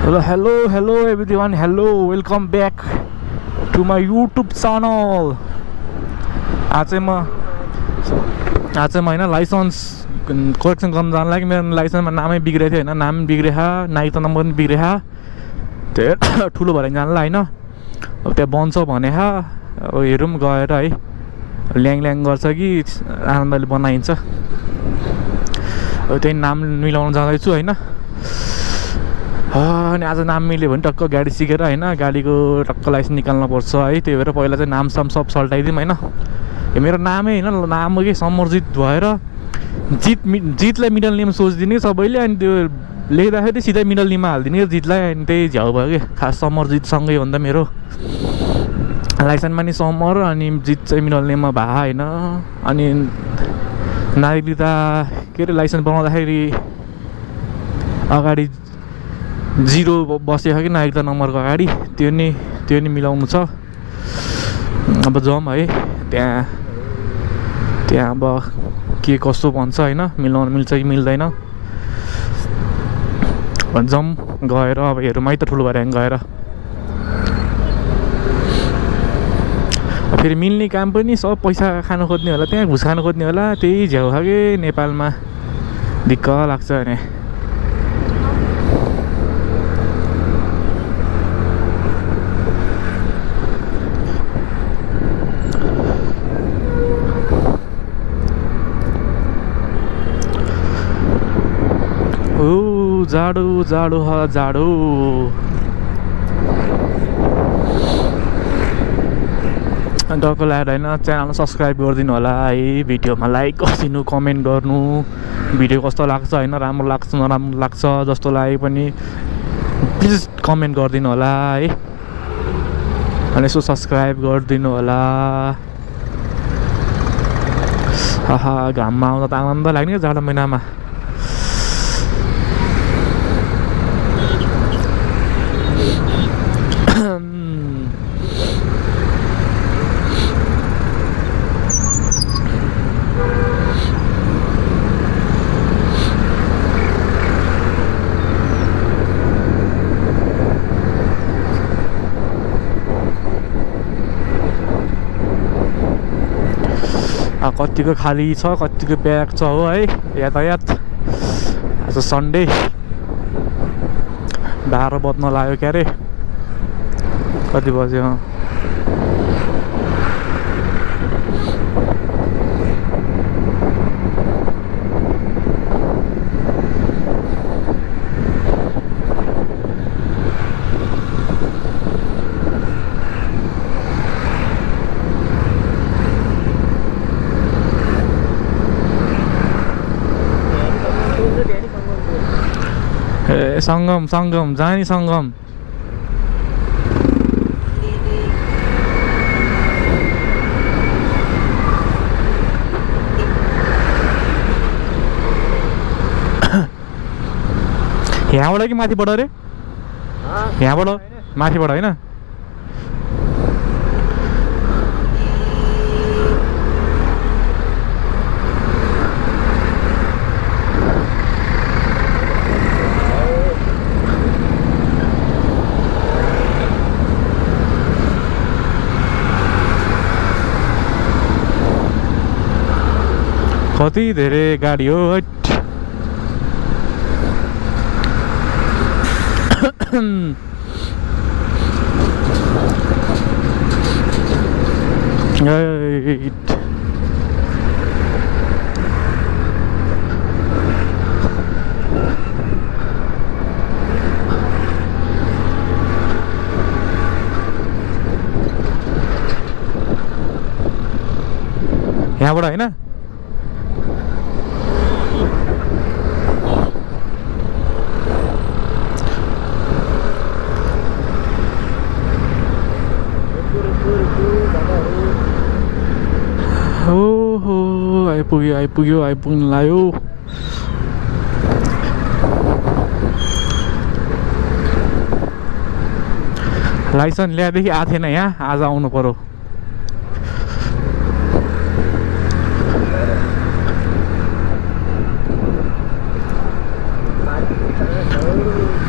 Hello everyone. Hello, welcome back to my YouTube channel. आज चाहिँ म होइन लाइसेन्स करेक्सन गर्न जानु लागि मेरो लाइसेन्समा नामै बिग्रेको थियो होइन, नाम बिग्रेको, नागरिकता नम्बर पनि बिग्रेको, त्यो ठुलो भएर जानला होइन। अब त्यहाँ बन्छ भने अब हेरौँ गएर है, ल्याङ गर्छ कि आनन्दले बनाइन्छ। अब त्यही नाम मिलाउन जाँदैछु होइन। अनि आज नाम मिल्यो भने टक्क गाडी सिकेर होइन, गाडीको टक्क लाइसेन्स निकाल्नु पर्छ है। त्यही भएर पहिला चाहिँ नामसाम सब सल्टाइदिउँ होइन। यो मेरो नामै होइन, नाम के समरजित भएर जितलाई मिडल नेम सोचिदिने सबैले, अनि त्यो लेख्दाखेरि सिधै मिडल नेममा हालिदिने जितलाई, अनि त्यही झ्याउ भयो कि। खास समरजितसँगै भन्दा मेरो लाइसेन्समा नि समर अनि जित चाहिँ मिडल नेममा भए होइन। अनि नागरिकता के अरे लाइसेन्स बनाउँदाखेरि अगाडि 0 बसेको कि नागरिकता नम्बरको अगाडि, त्यो नि मिलाउनु छ। अब जाउँ है त्यहाँ अब के कस्तो भन्छ होइन, मिलाउनु मिल्छ कि मिल्दैन जाउँ गएर। अब हेरौँ है त, ठुलो भएर गएर फेरि मिल्ने काम पनि सब पैसा खानु खोज्ने होला, त्यहाँ घुस खानु खोज्ने होला, त्यही झ्याउ छ कि नेपालमा। दिक्क लाग्छ भने जाडो डक्क लगाएर होइन। च्यानल सब्सक्राइब गरिदिनु होला है, भिडियोमा लाइक गरिदिनु, कमेन्ट गर्नु, भिडियो कस्तो लाग्छ होइन, राम्रो लाग्छ नराम्रो लाग्छ जस्तो लागे पनि प्लिज कमेन्ट गरिदिनु होला है। अनि यसो सब्सक्राइब गरिदिनु होला। घाममा आउँदा त आनन्द लाग्ने जाडो महिनामा। कतिको खाली छ, कतिको प्याक छ हो है यातायात। आज सन्डे 12 बज्न लाग्यो क्या अरे, कति बज्यो सङ्गम जाने सङ्गम। यहाँबाट कि माथिबाट अरे? यहाँबाट माथिबाट होइन? कति धेरै गाडी हो यहाँबाट होइन? आइपुग्नु लाग्यो। लाइसेन्स ल्याएदेखि आएको थिएन यहाँ, आज आउनु पर्यो।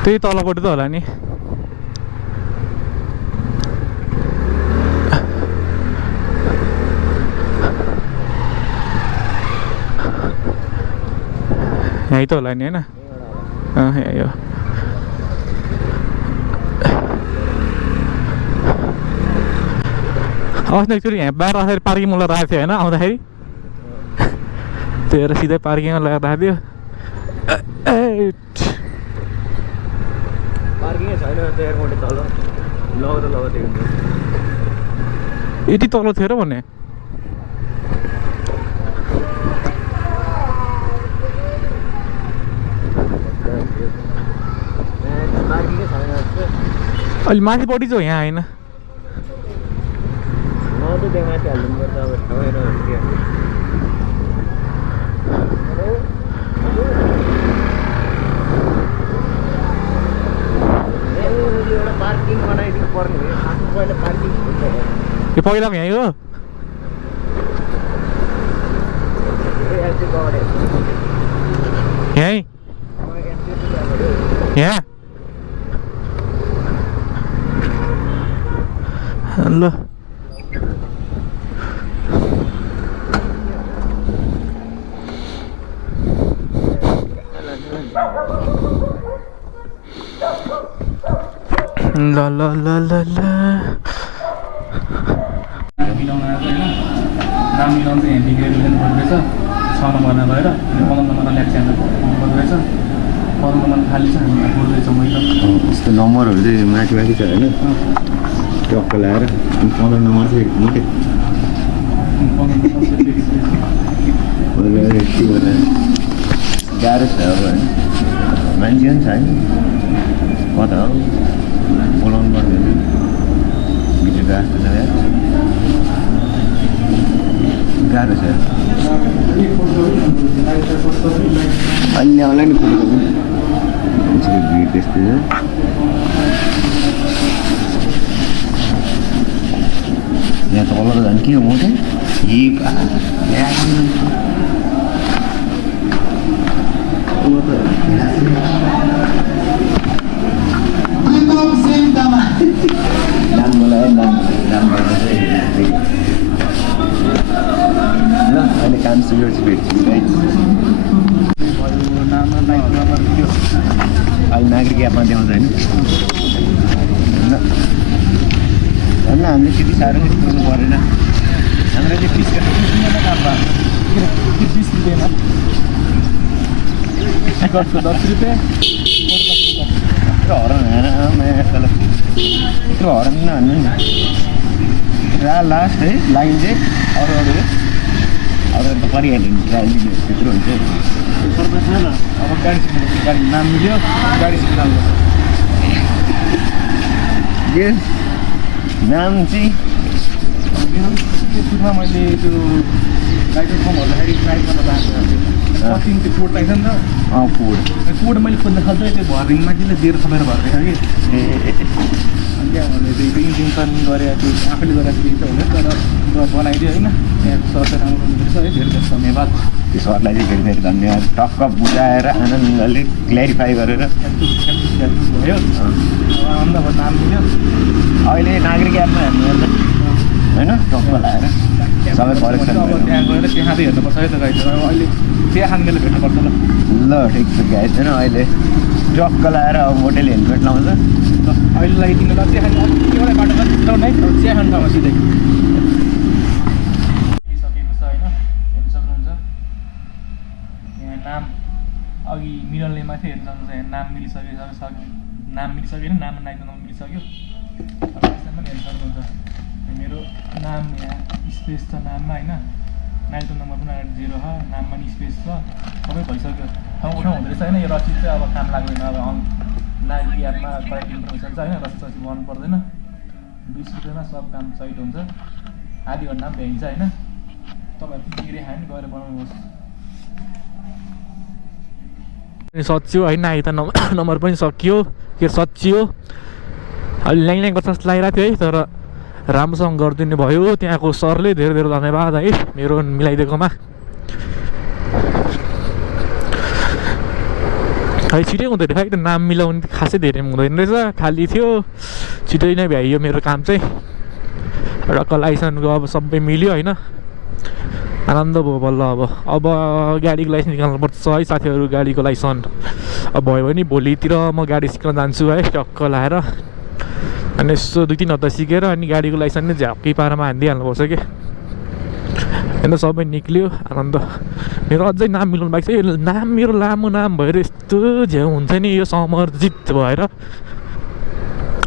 त्यही तलपट्टि त होला नि। यहीँ त होला नि होइन? यही हो। अस्ति एकचोटि यहाँ बाहिर राखेर पार्किङमा लगाएर राखेको थियो होइन आउँदाखेरि, त्यही भएर सिधै पार्किङमा लगाएर राखिदियो। यति तल थियो र भन्ने। अहिले माथिपट्टि चाहिँ यहाँ होइन। यो पहिलाको यहीँ हो। यहीँ यहाँ ल ल ल ल ल ल मिलाउन आएको होइन। नाम मिलाउनु चाहिँ यहाँ डिग्री लेख्नुपर्ने रहेछ 6 नम्बरमा गएर, 15 नम्बरमा ल्याक्स हाल्नुपर्ने रहेछ। 15 नम्बर खाली छ, हामी बोल्दैछौँ मैले। यस्तो नम्बरहरू चाहिँ माथि माथि छ होइन, टक्क लगाएर। अनि 15 नम्बर चाहिँ मोटे गाह्रो छ अब होइन। मान्छे पनि छैन, कता हो बोलाउनु पर्ने भिडियो जस्तो छ यार, गाह्रो छ। अहिले ल्याउला नि फोटो पनि भिड त्यस्तो छ। यहाँ तल त झन् के हो मोटे ल अहिले काम सुरु भेट्छु अहिले नागरिक एपमा देखाउँछ होइन। धन्न हामीले त्यति साह्रो चाहिँ पुग्नु परेन। हाम्रो चाहिँ फिस काम भयो 20 रुपियाँमा गर्छु 10 रुपियाँ हराउनु हेर यत्रो हराउनु नहाल्नु नि। लास्ट है लाइन चाहिँ अरू त परिहाल्यो नि, ट्राभलिङ त्यत्रो हुन्छ। अब गाडी सिक्नु, गाडी नाम मिल्यो, गाडी सिक्नु के नाम चाहिँ सुरुमा मैले त्यो गाइडको फर्म भर्दाखेरि ट्राई गर्न पाएको थिएँ। त्यो कोड पाइन्छ नि त, कोड मैले खोज्दा खोज्दै त्यो भरिदिनु मान्छेले दिएर सबैले भरिदिएको कि अनि क्या भने त्यो इन्जेक्सन गरेर त्यो आफैले गरेर केही त हुँदैन, तर बनाइदियो होइन। त्यहाँ सरले राम्रो गर्नुपर्छ है, धेरै धेरै धन्यवाद। त्यो सरलाई चाहिँ धेरै धेरै धन्यवाद। टक्क बुझाएर आनन्दले क्ल्यारिफाई गरेर भयो। अन्त नाम दियो। अहिले नागरिक एपमा हेर्नु हेर्दा होइन, टक्क लगाएर सबै कलेक्सन त्यहाँ गएर चिया खाँदै हेर्नुपर्छ है त गाइड। अहिले चिया खानेले भेट्नुपर्छ ल। ल ठिक छ गाइड होइन। अहिले टक्क लगाएर अब मोटेले हेलमेट लाउँछ। अहिले लगाइदिनु ल। चिया खाने एउटा बाटो चिलाउनु है, चिया खाने ठाउँमा सिधै सकेको छ होइन। हेर्नु सक्नुहुन्छ यहाँ नाम अघि मिडलनेमा थियो, हेर्नु सक्नुहुन्छ यहाँ नाम मिलिसक्यो। नाम मिलिसक्यो होइन, नाम नाइटो नम्बर मिलिसक्यो। त्यसमा पनि हेर्नु सक्नुहुन्छ मेरो नाम यहाँ स्पेस छ नाममा होइन। नाइटो नम्बर पनि 0 छ, नाममा नि स्पेस छ, सबै भइसक्यो। ठाउँ ठाउँ हुँदो रहेछ होइन। यो रसिद चाहिँ अब काम लाग्दैन। अब नागरिक एपमा करेक्ट इन्फर्मेसन छ होइन, रसिद भन्नु पर्दैन। 20 रुपियाँमा सब काम सहित हुन्छ। आधी घन्टामा भ्याइन्छ होइन। तपाईँहरू डिग्री खायो नि गएर बनाउनुहोस्। सचियो होइन, आइ त नम्बर पनि सकियो के सचियो। अहिले ल्याङ ल्याङ गर्छ जस्तो लागिरहेको थियो है, तर राम्रोसँग गरिदिनु भयो त्यहाँको सरले। धेरै धेरै धन्यवाद है मेरो मिलाइदिएकोमा। खै छिटै हुँदैन खै त नाम मिलाउने खासै धेरै हुँदैन रहेछ खाली थियो छिटै नै भ्याइयो मेरो काम चाहिँ रक्क लाइसेन्सको अब सबै मिल्यो होइन आनन्द भयो बल्ल अब गाडीको लाइसेन्स निकाल्नुपर्छ है साथीहरू गाडीको लाइसेन्स अब भयो भने भोलितिर म गाडी सिक्न जान्छु है टक्क लाएर अनि यसो 2-3 हप्ता सिकेर अनि गाडीको लाइसेन्स नै झ्याप्कै पारामा हानिदिइहाल्नुपर्छ कि अन्त सबै निक्ल्यो आनन्द मेरो अझै नाम मिलाउनु बाँकी छ नाम मेरो लामो नाम भएर यस्तो झ्याउ हुन्छ नि यो समरजित भएर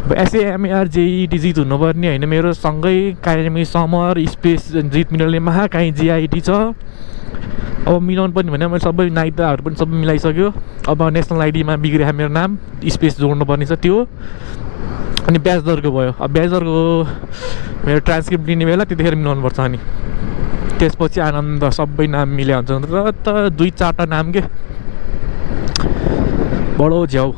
अब SAMRJET जित हुनुपर्ने होइन मेरो सँगै काइमी समर स्पेस जित मिलाउने महा काहीँ JIT छ अब मिलाउनु पर्ने भने मैले सबै नाइताहरू पनि सबै मिलाइसक्यो अब नेसनल आइडीमा बिग्रियो मेरो नाम स्पेस जोड्नु पर्ने छ त्यो अनि ब्याचलरको भयो अब ब्याचलरको मेरो ट्रान्सक्रिप्ट लिने बेला त्यतिखेर मिलाउनुपर्छ अनि त्यसपछि आनन्द सबै नाम मिल्या हुन्छ र त 2-4टा नाम के बडो झ्याउ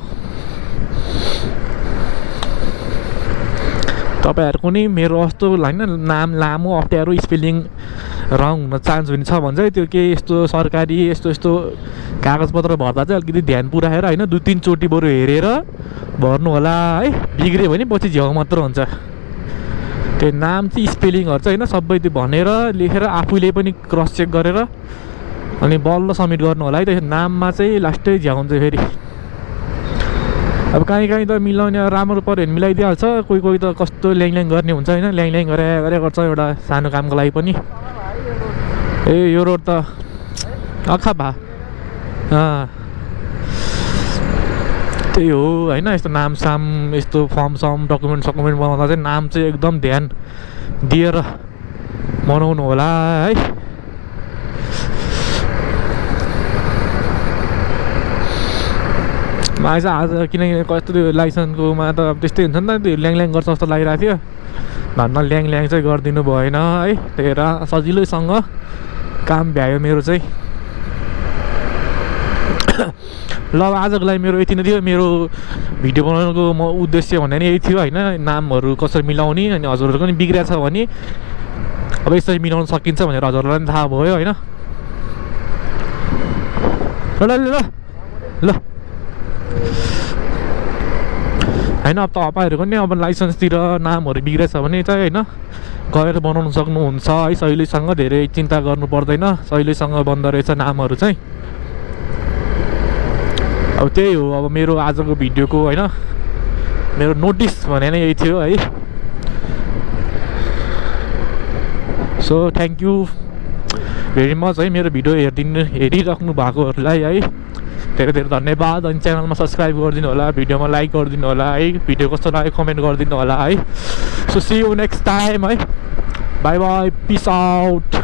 तपाईँहरूको नि मेरो जस्तो होइन नाम लामो अप्ठ्यारो स्पेलिङ रङ हुन चान्स हुने छ भने चाहिँ त्यो के यस्तो सरकारी यस्तो कागजपत्र भर्दा चाहिँ अलिकति ध्यान पुऱ्याएर होइन 2-3 चोटि बरु हेरेर भर्नु होला है बिग्रियो भने पछि झ्याउ मात्र हुन्छ त्यो नाम चाहिँ स्पेलिङहरू चाहिँ होइन सबै त्यो भनेर लेखेर आफूले पनि क्रस चेक गरेर अनि बल्ल सब्मिट गर्नु होला है त्यो नाममा चाहिँ लास्टै झ्याउ हुन्छ फेरि अब काहीँ त मिलाउने राम्रो पऱ्यो भने मिलाइदिइहाल्छ कोही त कस्तो ल्याङ गर्ने हुन्छ होइन ल्याङ गरे गर्छ एउटा सानो कामको लागि पनि ए यो रोड त अखा भा त्यही हो होइन यस्तो नामसाम यस्तो फर्म डकुमेन्ट बनाउँदा चाहिँ नाम चाहिँ एकदम ध्यान दिएर बनाउनु होला है मलाई चाहिँ आज किनकि कस्तो त्यो लाइसेन्सकोमा त अब त्यस्तै हुन्छ नि त त्यो ल्याङ गर्छ जस्तो लागिरहेको थियो धन्न ल्याङ चाहिँ गरिदिनु भएन है त्यही भएर सजिलैसँग काम भ्यायो मेरो चाहिँ ल आजको लागि मेरो यति नै थियो मेरो भिडियो बनाउनुको म उद्देश्य भने नि यही थियो होइन नामहरू कसरी मिलाउने अनि हजुरहरूको पनि बिग्रिएको छ भने अब यसरी मिलाउन सकिन्छ भनेर हजुरहरूलाई पनि थाहा भयो होइन ल होइन अब तपाईँहरूको नि अब लाइसेन्सतिर नामहरू बिग्रेछ भने चाहिँ होइन गएर बनाउनु सक्नुहुन्छ है सहिलेसँग धेरै चिन्ता गर्नु पर्दैन सहिलेसँग बन्दो रहेछ नामहरू चाहिँ अब त्यही हो अब मेरो आजको भिडियोको होइन मेरो नोटिस भने नै यही थियो है so thank you very much है मेरो भिडियो हेरिराख्नु भएकोहरूलाई है धेरै धेरै धन्यवाद अनि च्यानलमा सब्सक्राइब गरिदिनु होला भिडियोमा लाइक गरिदिनु होला है भिडियो कस्तो लाग्यो कमेन्ट गरिदिनु होला है so see you next time है बाई बाई पिस आउट